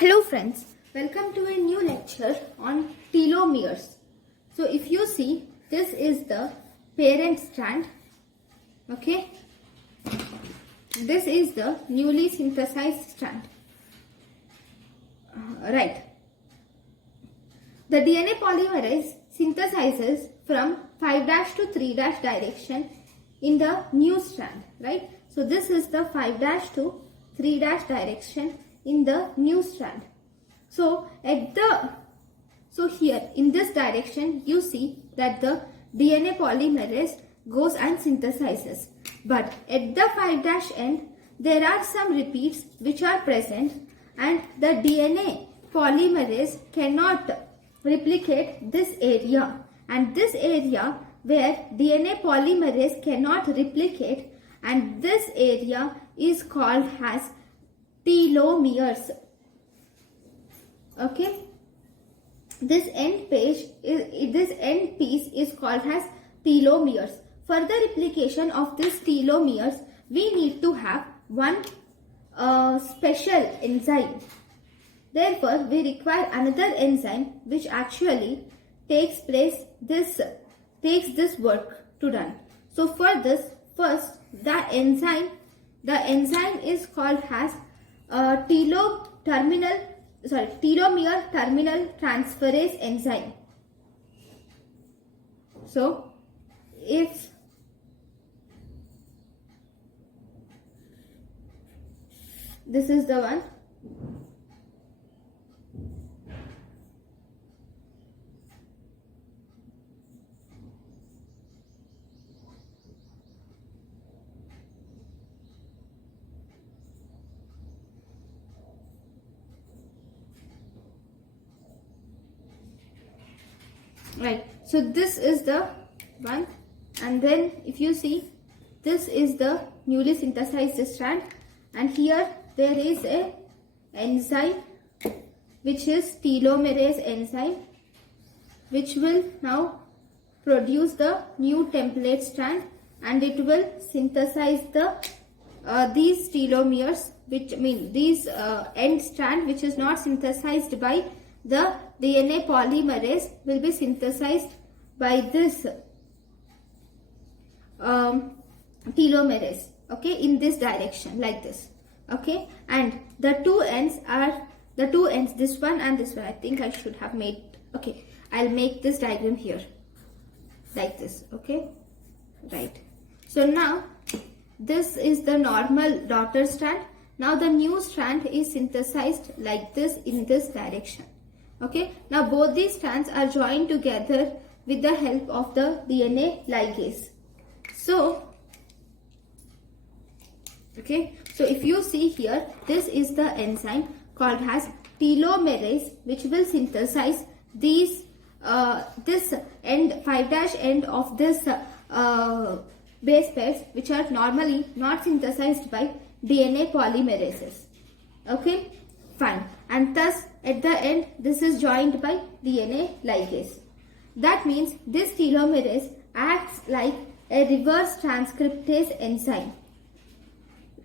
Hello friends, welcome to a new lecture on telomeres. So if you see, this is the parent strand, okay? This is the newly synthesized strand, right? The DNA polymerase synthesizes from 5' to 3' direction in the new strand, right? So this is the 5' to 3' direction in the new strand. So here in this direction you see that the DNA polymerase goes and synthesizes, but at the 5' end there are some repeats which are present and the DNA polymerase cannot replicate this area, and this area where DNA polymerase cannot replicate, and this area is called as telomeres. Okay, this end piece is called as telomeres. For the replication of this telomeres, we need to have one special enzyme. Therefore, we require another enzyme which actually takes this work to done. So for this, first the enzyme is called as telomere terminal transferase enzyme. So if this is the one, right, so this is the one, and then if you see, this is the newly synthesized strand, and here there is a enzyme which is telomerase enzyme, which will now produce the new template strand, and it will synthesize the these telomeres, which mean these end strand which is not synthesized by the DNA polymerase will be synthesized by this telomerase, okay, in this direction, like this, okay, and the two ends, this one and this one. I think I should have made, okay, I'll make this diagram here like this, okay, right. So now this is the normal daughter strand. Now the new strand is synthesized like this in this direction. Okay, now both these strands are joined together with the help of the DNA ligase. So, okay, so if you see here, this is the enzyme called as telomerase, which will synthesize these this end 5' end of this base pairs, which are normally not synthesized by DNA polymerases. Okay, fine, and thus at the end this is joined by DNA ligase. That means this telomerase acts like a reverse transcriptase enzyme.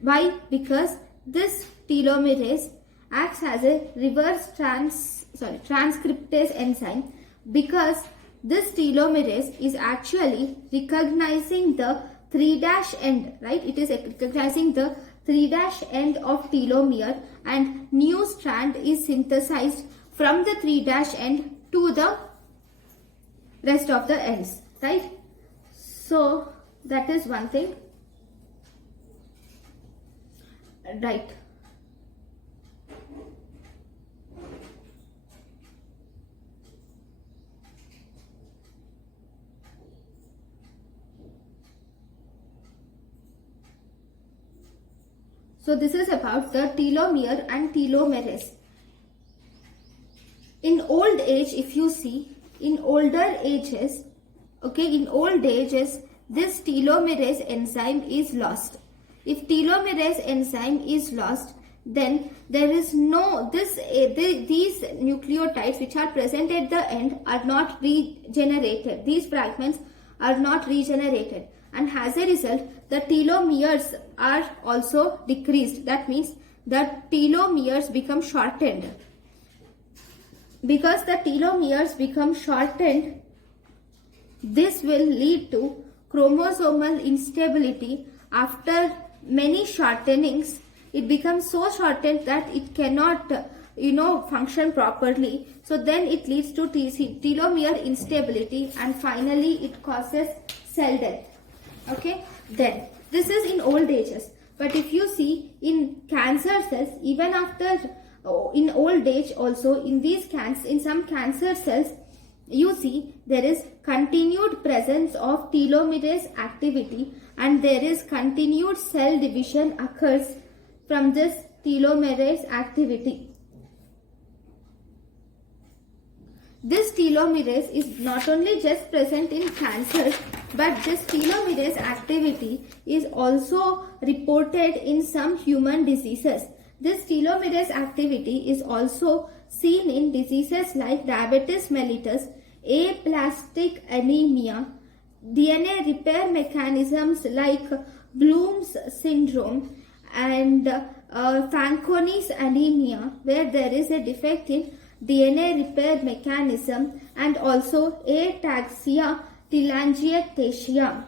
Why? Because this telomerase acts as a reverse transcriptase enzyme, because this telomerase is actually recognizing the 3' end, right? It is recognizing the 3' end of telomere, and new strand is synthesized from the 3' end to the rest of the ends, right? So that is one thing, right? So this is about the telomere and telomerase. In old age, if you see, in older ages, okay, in old ages, this telomerase enzyme is lost. If telomerase enzyme is lost, then there is no, these nucleotides which are present at the end are not regenerated. These fragments are not regenerated, and as a result the telomeres are also decreased. That means the telomeres become shortened. Because the telomeres become shortened, this will lead to chromosomal instability. After many shortenings, it becomes so shortened that it cannot function properly. So then it leads to telomere instability, and finally it causes cell death. Okay, then this is in old ages. But if you see in cancer cells, even after in old age also, in some cancer cells, you see there is continued presence of telomerase activity, and there is continued cell division occurs from this telomerase activity. This telomerase is not only just present in cancer, but this telomerase activity is also reported in some human diseases. This telomerase activity is also seen in diseases like diabetes mellitus, aplastic anemia, DNA repair mechanisms like Bloom's syndrome, and Fanconi's anemia, where there is a defect in DNA repair mechanism, and also ataxia telangiectasia.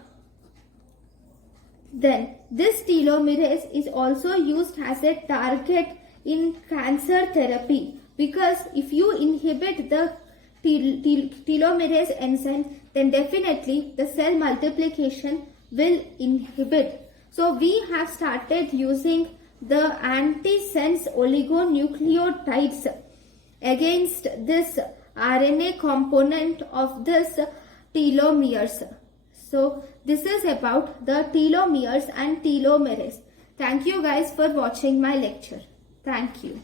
Then this telomerase is also used as a target in cancer therapy, because if you inhibit the telomerase enzyme, then definitely the cell multiplication will inhibit. So we have started using the antisense oligonucleotides against this RNA component of this telomeres. So this is about the telomeres and telomerase. Thank you guys for watching my lecture. Thank you.